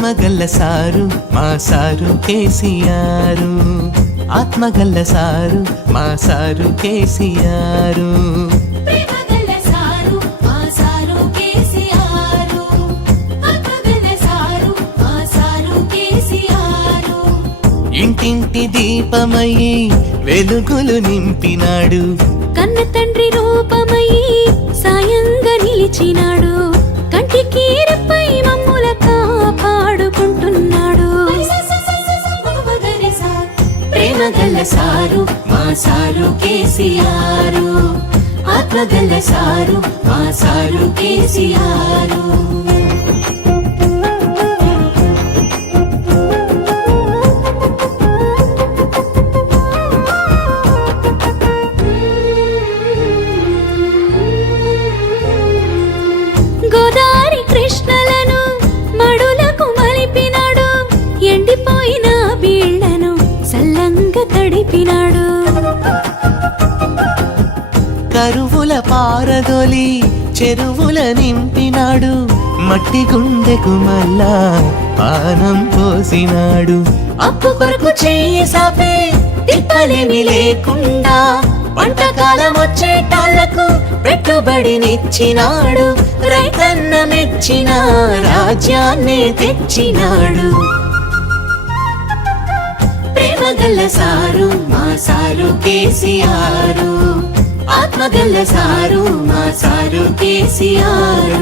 ప్రేమగల్ల sir మా sir KCR, ఆత్మగల్ల sir మా sir KCR. ఇంటింటి దీపమయ్యి వెలుగులు నింపినాడు, కన్న తండ్రి రూపమయ్యి సాయంగా నిలిచినాడు, కంటికి రెప్పై మమ్ముల కాపాడుకుంటున్నాడు. ప్రేమగల్ల సారు మా సారు కేసీఆర్, ఆత్మగల్ల సారు మా సారు కేసీఆర్. గోదారి కృష్ణలను మడులకు మలిపినాడు, ఎండిపోయిన బీళ్లను సల్లంగా తడిపినాడు. కరువుల పారదొలి చెరువుల నింపినాడు, మట్టి గుండెకు మళ్ళా పానం పోసినాడు. అప్పు కొరకు చెయ్యి సాపే తిప్పలేమి లేకుండా వంటకాలం వచ్చేటాళ్లకు పెట్టుబడినిచ్చినాడు, రైతన్న మెచ్చిన రాజ్యాన్ని తెచ్చినాడు. ప్రేమగల్ల సారు మా సారు కేసీఆర్, ఆత్మగల్ల సారు మా సారు కేసీఆర్.